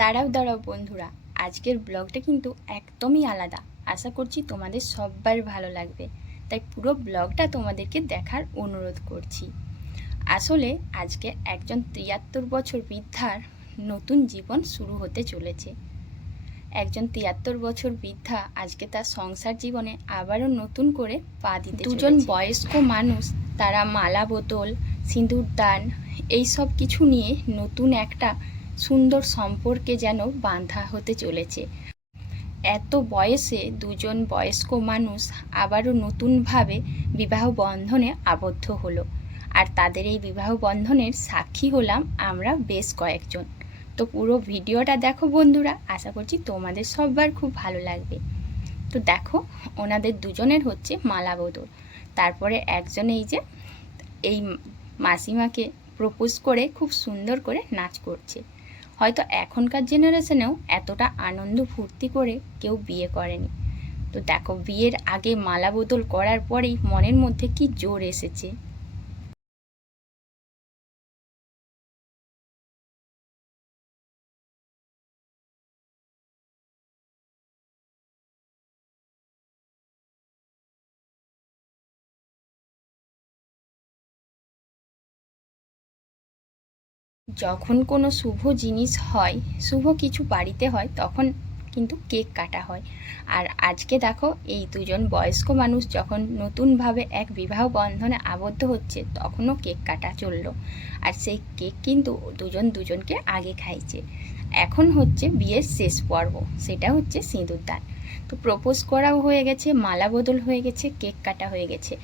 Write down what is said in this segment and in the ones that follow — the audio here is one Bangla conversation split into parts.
দাঁড়াও দাঁড়াও বন্ধুরা, আজকের ব্লগটা কিন্তু একদমই আলাদা। আশা করছি তোমাদের সবার ভালো লাগবে, তাই পুরো ব্লগটা তোমাদেরকে দেখার অনুরোধ করছি। আসলে আজকে একজন ৭৩ বছর বৃদ্ধার নতুন জীবন শুরু হতে চলেছে। একজন ৭৩ বছর বৃদ্ধা আজকে তার সংসার জীবনে আবারও নতুন করে পা দিতে চলেছে। দুজন বয়স্ক মানুষ, তারা মালা বোতল, সিঁদুর দান এইসব কিছু নিয়ে নতুন একটা সুন্দর সম্পর্কে যেন বাঁধা হতে চলেছে। এত বয়সে দুজন বয়স্ক মানুষ আবারও নতুনভাবে বিবাহ বন্ধনে আবদ্ধ হলো, আর তাদের এই বিবাহ বন্ধনের সাক্ষী হলাম আমরা বেশ কয়েকজন। তো পুরো ভিডিওটা দেখো বন্ধুরা, আশা করছি তোমাদের সবার খুব ভালো লাগবে। তো দেখো, ওনাদের দুজনের হচ্ছে মালা বদল। তারপরে একজন এই মাসিমাকে প্রপোজ করে খুব সুন্দর করে নাচ করছে। হয়তো এখনকার জেনারেশনেও এতটা আনন্দ ফুর্তি করে কেউ বিয়ে করেনি। তো দেখো, বিয়ের আগে মালা বদল করার পরেই মনের মধ্যে কি জোর এসেছে। যখন কোনো শুভ জিনিস হয়, শুভ কিছু বাড়িতে হয়, তখন কিন্তু কেক কাটা হয়। আর আজকে দেখো, এই দুজন বয়স্ক মানুষ যখন নতুনভাবে এক বিবাহ বন্ধনে আবদ্ধ হচ্ছে, তখনও কেক কাটা চললো। আর সেই কেক কিন্তু দুজন দুজনকে আগে খাইছে। এখন হচ্ছে বিয়ের শেষ পর্ব, সেটা হচ্ছে সিঁদুরদান। তো প্রপোজ করাও হয়ে গেছে, মালা বদল হয়ে গেছে, কেক কাটা হয়ে গেছে।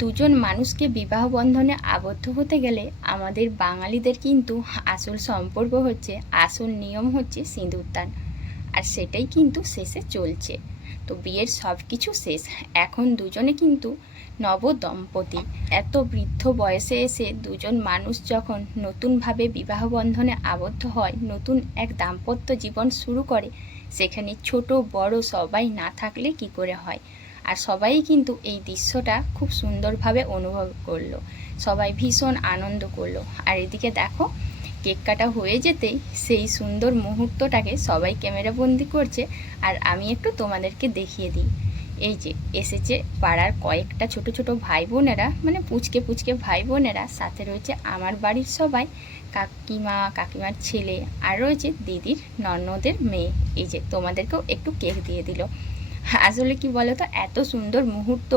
দুজন মানুষকে বিবাহ বন্ধনে আবদ্ধ হতে গেলে আমাদের বাঙালিদের কিন্তু আসল সম্পর্ক হচ্ছে, আসল নিয়ম হচ্ছে সিঁদুরদান। আর সেটাই কিন্তু শেষে চলছে। তো বিয়ের সব কিছু শেষ, এখন দুজনে কিন্তু নব দম্পতি। এত বৃদ্ধ বয়সে এসে দুজন মানুষ যখন নতুনভাবে বিবাহ বন্ধনে আবদ্ধ হয়, নতুন এক দাম্পত্য জীবন শুরু করে, সেখানে ছোট বড় সবাই না থাকলে কি করে হয়। আর সবাই কিন্তু এই দৃশ্যটা খুব সুন্দরভাবে অনুভব করলো, সবাই ভীষণ আনন্দ করলো। আর এদিকে দেখো, কেক কাটা হয়ে যেতেই সেই সুন্দর মুহূর্তটাকে সবাই ক্যামেরাবন্দি করছে। আর আমি একটু তোমাদেরকে দেখিয়ে দিই। এই যে এসেছে পাড়ার কয়েকটা ছোট ছোট ভাই বোনেরা, মানে পুচকে পুচকে ভাই বোনেরা, সাথে রয়েছে আমার বাড়ির সবাই, কাকিমা, কাকিমার ছেলে, আর রয়েছে দিদির ননদের মেয়ে। এই যে তোমাদেরকেও একটু কেক দিয়ে দিল। আসলে কি বলো তো, এত সুন্দর মুহূর্ত,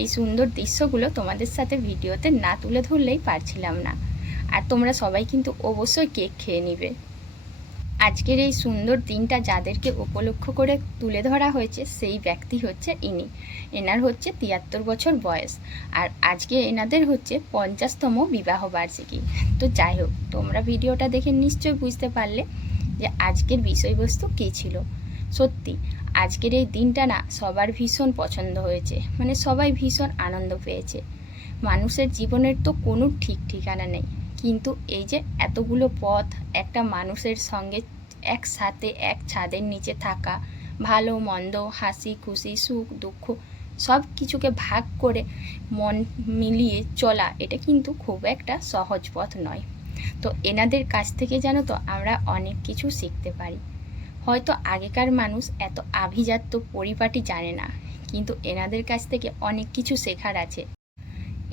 এই সুন্দর দৃশ্যগুলো তোমাদের সাথে ভিডিওতে না তুলে ধরলেই পারছিলাম না। আর তোমরা সবাই কিন্তু অবশ্যই কেক খেয়ে নিবে। আজকের এই সুন্দর দিনটা যাদেরকে উপলক্ষ করে তুলে ধরা হয়েছে, সেই ব্যক্তি হচ্ছে ইনি। এনার হচ্ছে ৭৩ বছর বয়স, আর আজকে এনাদের হচ্ছে ৫০তম বিবাহ বার্ষিকী। তো যাই হোক, তোমরা ভিডিওটা দেখে নিশ্চয়ই বুঝতে পারলে যে আজকের বিষয়বস্তু কী ছিল। সত্যি আজকের এই দিনটা না সবার ভীষণ পছন্দ হয়েছে, মানে সবাই ভীষণ আনন্দ পেয়েছে। মানুষের জীবনের তো কোনো ঠিক ঠিকানা নেই, কিন্তু এই যে এতগুলো পথ একটা মানুষের সঙ্গে একসাথে এক ছাদের নিচে থাকা, ভালো মন্দ, হাসি খুশি, সুখ দুঃখ সব কিছুকে ভাগ করে মন মিলিয়ে চলা, এটা কিন্তু খুব একটা সহজ পথ নয়। তো এনাদের কাছ থেকে জানো তো আমরা অনেক কিছু শিখতে পারি। হয়তো আগেকার মানুষ এত আভিজাত্য পরিপাটি জানে না, কিন্তু এনাদের কাছ থেকে অনেক কিছু শেখার আছে।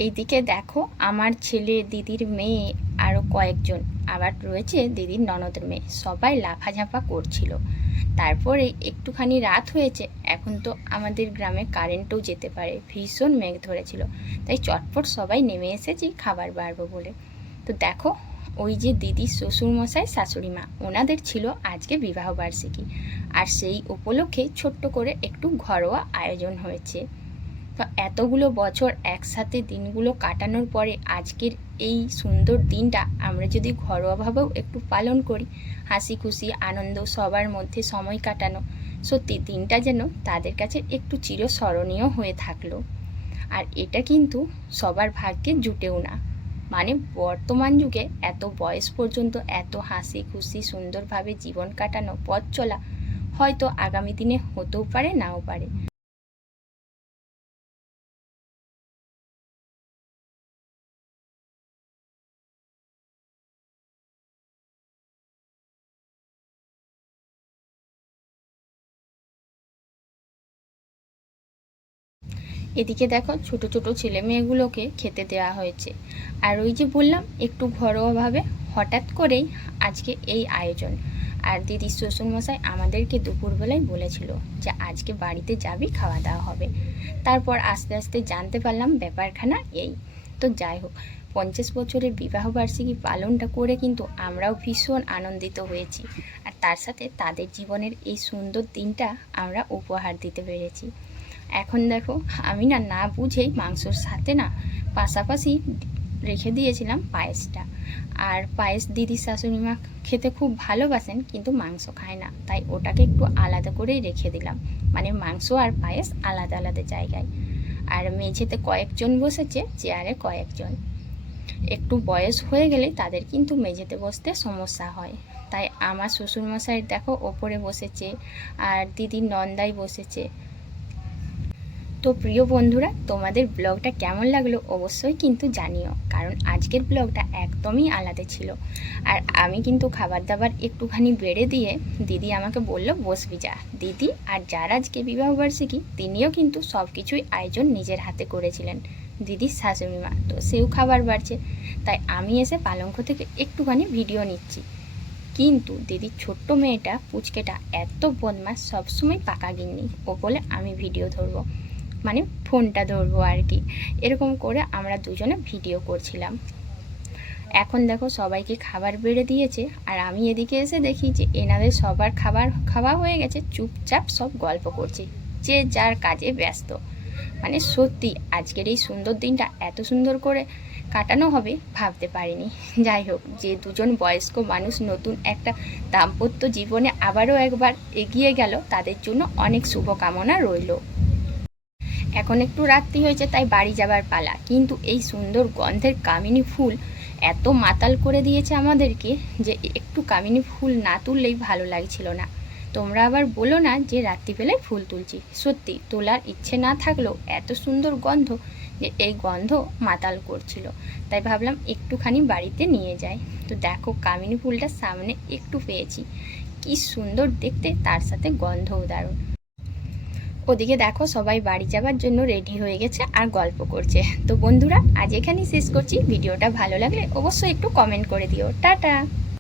এইদিকে দেখো, আমার ছেলে, দিদির মেয়ে, আরও কয়েকজন, আবার রয়েছে দিদির ননদের মেয়ে, সবাই লাফাঝাঁপা করছিল। তারপরে একটুখানি রাত হয়েছে, এখন তো আমাদের গ্রামে কারেন্টও যেতে পারে, ভীষণ মেঘ ধরেছিল, তাই চটপট সবাই নেমে এসেছি খাবার বাড়বো বলে। তো দেখো, ওই যে দিদির শ্বশুরমশাই শাশুড়ি মা, ওনাদের ছিল আজকে বিবাহবার্ষিকী, আর সেই উপলক্ষে ছোট্ট করে একটু ঘরোয়া আয়োজন হয়েছে। তো এতগুলো বছর একসাথে দিনগুলো কাটানোর পরে আজকের এই সুন্দর দিনটা আমরা যদি ঘরোয়াভাবেও একটু পালন করি, হাসি খুশি আনন্দ সবার মধ্যে সময় কাটানো, সত্যি দিনটা যেন তাদের কাছে একটু চিরস্মরণীয় হয়ে থাকলো। আর এটা কিন্তু সবার ভাগ্যে জুটেও না, মানে বর্তমান যুগে এত বয়স পর্যন্ত এত হাসি খুশি সুন্দরভাবে জীবন কাটানো, পথ চলা, হয়তো আগামী দিনে হতেও পারে, নাও পারে। এদিকে দেখো ছোট ছোট ছেলে মেয়েগুলোকে খেতে দেওয়া হয়েছে। আর ওই যে বললাম একটু ঘরোয়াভাবে হঠাৎ করেই আজকে এই আয়োজন। আর দিদির শ্বশুরমশাই আমাদেরকে দুপুরবেলায় বলেছিল যে আজকে বাড়িতে যাবি, খাওয়া দাওয়া হবে। তারপর আস্তে আস্তে জানতে পারলাম ব্যাপারখানা এই। তো যাই হোক, 50 বছরের বিবাহবার্ষিকী পালনটা করে কিন্তু আমরাও ভীষণ আনন্দিত হয়েছি। আর তার সাথে তাদের জীবনের এই সুন্দর দিনটা আমরা উপহার দিতে পেরেছি। এখন দেখো আমি না বুঝেই মাংসর সাথে পাশাপাশি রেখে দিয়েছিলাম পায়েসটা। আর পায়েস দিদির শাশুড়ি মা খেতে খুব ভালোবাসেন, কিন্তু মাংস খায় না, তাই ওটাকে একটু আলাদা করেই রেখে দিলাম, মানে মাংস আর পায়েস আলাদা আলাদা জায়গায়। আর মেঝেতে কয়েকজন বসেছে, চেয়ারে কয়েকজন। একটু বয়স হয়ে গেলে তাদের কিন্তু মেঝেতে বসতে সমস্যা হয়, তাই আমার শ্বশুরমশাই দেখো ওপরে বসেছে, আর দিদির নন্দাই বসেছে। তো প্রিয় বন্ধুরা, তোমাদের ব্লগটা কেমন লাগলো অবশ্যই কিন্তু জানিও, কারণ আজকের ব্লগটা একদমই আলাদা ছিল। আর আমি কিন্তু খাবার দাবার একটুখানি বেড়ে দিয়ে দিদি আমাকে বলল বসবি যা। দিদি আর যার আজকে বিবাহবার্ষিকী তিনিও কিন্তু সব কিছুই আয়োজন নিজের হাতে করেছিলেন, দিদির শাশুড়ি মা, তো সেও খাবার বাড়ছে। তাই আমি এসে পালঙ্ক থেকে একটুখানি ভিডিও নিচ্ছি। কিন্তু দিদির ছোট্ট মেয়েটা পুচকেটা এত বদমাস, সবসময় পাকা গিন্নি, ও বলে আমি ভিডিও ধরবো, মানে ফোনটা ধরবো আর কি। এরকম করে আমরা দুজনে ভিডিও করছিলাম। এখন দেখো সবাইকে খাবার বেড়ে দিয়েছে, আর আমি এদিকে এসে দেখি যে এনাদের সবার খাবার খাওয়া হয়ে গেছে, চুপচাপ সব গল্প করছে, যে যার কাজে ব্যস্ত। মানে সত্যি আজকের এই সুন্দর দিনটা এত সুন্দর করে কাটানো হবে ভাবতে পারিনি। যাই হোক, যে দুজন বয়স্ক মানুষ নতুন একটা দাম্পত্য জীবনে আবারও একবার এগিয়ে গেল, তাদের জন্য অনেক শুভকামনা রইল। এখন একটু রাত্রি হয়েছে, তাই বাড়ি যাবার পালা। কিন্তু এই সুন্দর গন্ধের কামিনী ফুল এত মাতাল করে দিয়েছে আমাদেরকে যে একটু কামিনী ফুল না তুললেই ভালো লাগছিল না। তোমরা আবার বলো না যে রাত্রিবেলায় ফুল তুলছি, সত্যি তোলার ইচ্ছে না থাকলেও এত সুন্দর গন্ধ যে এই গন্ধ মাতাল করছিল, তাই ভাবলাম একটুখানি বাড়িতে নিয়ে যাই। তো দেখো কামিনী ফুলটা সামনে একটু পেয়েছি, কি সুন্দর দেখতে, তার সাথে গন্ধও দারুণ। ওদিকে দেখো সবাই বাড়ি যাবার জন্য রেডি হয়ে গেছে আর গল্প করছে। তো বন্ধুরা, আজ এখানেই শেষ করছি। ভিডিওটা ভালো লাগলে অবশ্যই একটু কমেন্ট করে দিও। টাটা।